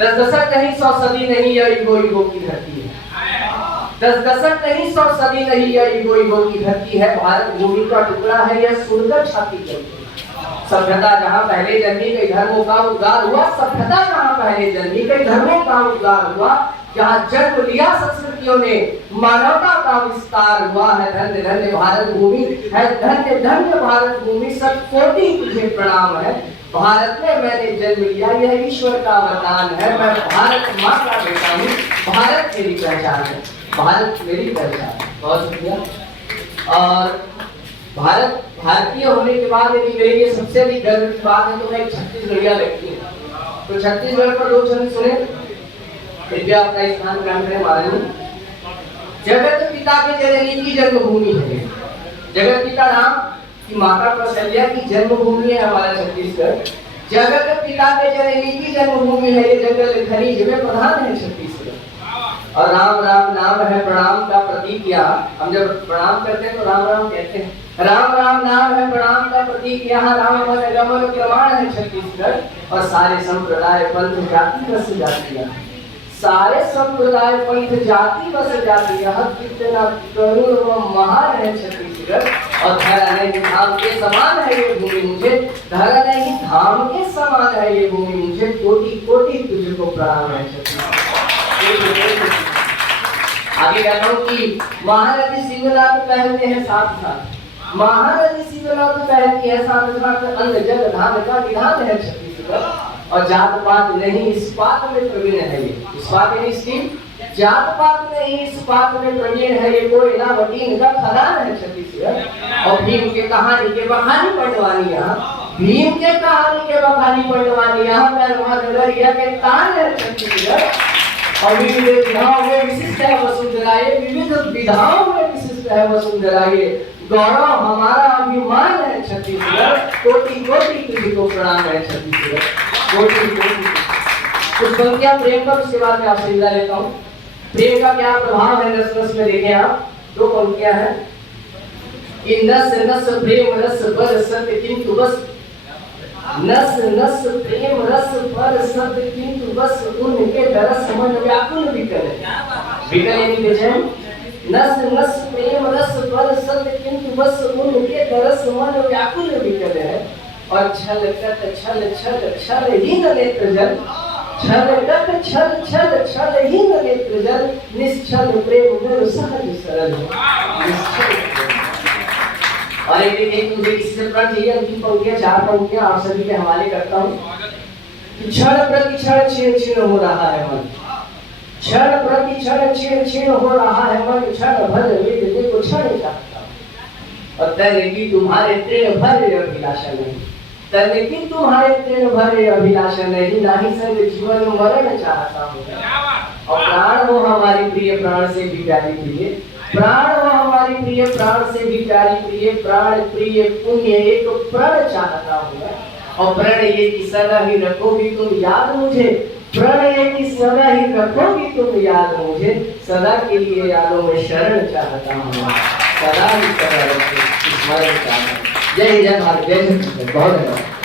10 दशक नहीं 100 सदी नहीं, यह ईगो ईगो की धरती है। 10 दशक नहीं 100 सदी नहीं, यह ईगो ईगो की धरती है। भारत भूमि का टुकड़ा है, यह सुनकर छाती जलती है। सभ्यता जहाँ पहले जन्मी, कई धर्मों का उद्धार हुआ। सभ्यता जहाँ पहले जन्मी, कई धर्मों का उद्धार हुआ। जहाँ जन्म लिया संस्कृतियों ने, मानवता का विस्तार हुआ है। धन्य धन्य भारत भूमि है, धन्य धन्य भारत भूमि। सब कोटि तुझे प्रणाम है। भारत में मैंने जन्म लिया, यह ईश्वर का वरदान है। मैं भारत माँ का बेटा हूँ, भारत मेरी पहचान है, भारत मेरी पहचान। बहुत शुक्रिया। और भारत भारतीय होने के बाद यदि मेरे लिए सबसे बड़ी गर्व की बात है तो मैं छत्तीसगढ़िया व्यक्ति हूँ। तो छत्तीसगढ़ पर 2 छंद सुने, कृपया अपना स्थान ग्रहण करें। माननीय जगत पिता के जननी की जन्मभूमि है। जगत पिता राम की माता कौशल्या की जन्मभूमि है हमारा छत्तीसगढ़। जगत पिता के जननी की जन्मभूमि है। ये जंगल खनिज में प्रधान है छत्तीसगढ़। और राम राम नाम है प्रणाम का प्रतीक। यहाँ हम जब प्रणाम करते हैं तो राम राम कहते हैं। राम राम नाम है प्रणाम का प्रतीक। यहाँ राम मन गमन प्रमाण है छत्तीसगढ़। और सारे संप्रदाय पंथ जाति बस जातियाँ, सारे संप्रदाय पंथ जाति बस जाति, यहाँ कितना करुण व महान है छत्तीसगढ़। और धरा नहीं धाम के समान है ये भूमि मुझे, धरा नहीं धाम के समान है ये भूमि मुझे। कोटि कोटि तुझको प्रणाम है छत्तीसगढ़। आगे कहता हूँ कि महानदी सिंहनाथ पहनते हैं साथ साथ, महानदी सिंहनाथ पहनती है साथ साथ। अन्न जल धान का विधान है छत्तीसगढ़। और जात पात नहीं इस बात में प्रवीण है ये, इस बात में इसकी जात पात नहीं इस बात में प्रवीण है ये। कोयला वटीन का खदान है छत्तीसगढ़। और भीम के कहानी के बखानी पटवानी यहाँ, भीम के कहानी के बखानी पटवानी यहाँ। नगरिया के तान है छत्तीसगढ़। और विविध विधाओं में विशिष्ट है वसुंधरा ये, विविध विधाओं में विशिष्ट है वसुंधरा ये। गौरव हमारा अभिमान है छत्तीसगढ़। कोटि कोटि तुझको प्रणाम है छत्तीसगढ़, कोटि कोटि। कुछ पंक्तियां प्रेम पर, उसके बाद मैं आपसे विदा लेता हूँ। प्रेम का क्या प्रभाव है रस रस में देखें आप। 2 पंक्तियां हैं कि नस नस प्रेम रस बर सत्य किंतु बस, नस नस प्रेम रस पर सत्य किंतु बस, उनके तरस मन व्याकुल विकल विकल बेचैन। नस नस प्रेम रस पर सत्य किंतु बस, उनके तरस मन व्याकुल विकल है। और छल कत छल छल छल हीन नेत्र जल, छल कत छल छल छल हीन नेत्र जल। निश्चल प्रेम गुरु सहज सरल, निश्चल। और एक मुझे किसी से प्रण चाहिए, अंतिम पंक्तियां 4 पंक्तियां आप सभी के हवाले करता हूँ। क्षण प्रति क्षण क्षीण क्षीण हो रहा है मन, क्षण प्रति क्षण क्षीण क्षीण हो रहा है मन। क्षण भर वेदने को क्षण चाहता हूँ। और तन की तुम्हारे तृण भर अभिलाषा नहीं, तन की तुम्हारे तृण भर अभिलाषा नहीं। नाही संग जीवन मरण चाहता हूँ। और प्राण हो हमारी प्रिय प्राण से भी प्यारी प्रिय, प्राण हो हमारी प्रिय प्राण से भी प्यारी प्रिय। प्राण प्रिय पुण्य एक प्रण चाहता हूँ। और प्रण ये कि सदा ही रखोगी तुम याद मुझे, प्रण ये कि सदा ही रखोगी तुम याद मुझे। सदा के लिए यादों में शरण चाहता हूँ, सदा ही सदा रखो स्मरण चाहता हूँ। जय जय भारत, जय जय। बहुत धन्यवाद।